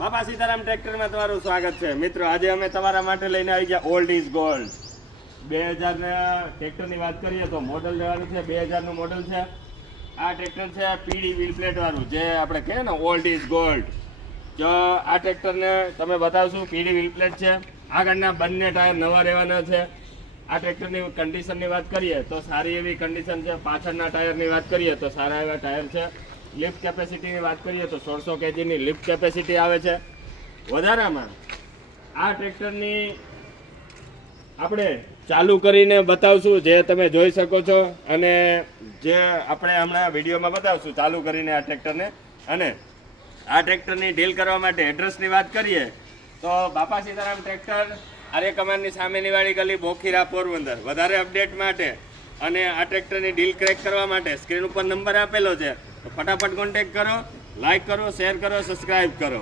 બાપા સીતારામ ટ્રેક્ટરમાં તમારું સ્વાગત છે મિત્રો. આજે અમે તમારા માટે લઈને આવી ગયા ઓલ્ડ ઇઝ ગોલ્ડ 2000 ના ટ્રેક્ટરની વાત કરીએ તો મોડલ લેવાનું છે. 2000 નું મોડલ છે. આ ટ્રેક્ટર છે પીડી વ્હીલ પ્લેટ વાળું, જે આપણે કહીએ ને ઓલ્ડ ઇઝ ગોલ્ડ. જો આ ટ્રેક્ટરને તમે બતાવશું, પીડી વ્હીલ પ્લેટ છે. આગળના બંને ટાયર નવા રહેવાના છે. આ ટ્રેક્ટરની કન્ડિશનની વાત કરીએ તો સારી એવી કન્ડિશન છે. પાછળના ટાયરની વાત કરીએ તો સારા એવા ટાયર છે. લિફ્ટ કેપેસિટીની વાત કરીએ તો 1600 કેજીની લિફ્ટ કેપેસિટી આવે છે. વધારામાં આ ટ્રેક્ટરની આપણે ચાલુ કરીને બતાવશું, જે તમે જોઈ શકો છો, અને જે આપણે હમણાં વિડીયોમાં બતાવશું ચાલુ કરીને આ ટ્રેક્ટરને. અને આ ટ્રેક્ટરની ડીલ કરવા માટે એડ્રેસની વાત કરીએ તો બાપા સીતારામ ટ્રેક્ટર, આર્ય કમાનની સામેની વાળી ગલી, બોખીરા, પોરબંદર. વધારે અપડેટ માટે અને આ ટ્રેક્ટરની ડીલ ક્રેક કરવા માટે સ્ક્રીન ઉપર નંબર આપેલો છે, તો ફટાફટ કોન્ટેક્ટ કરો, લાઈક કરો, શેર કરો, સબસ્ક્રાઈબ કરો.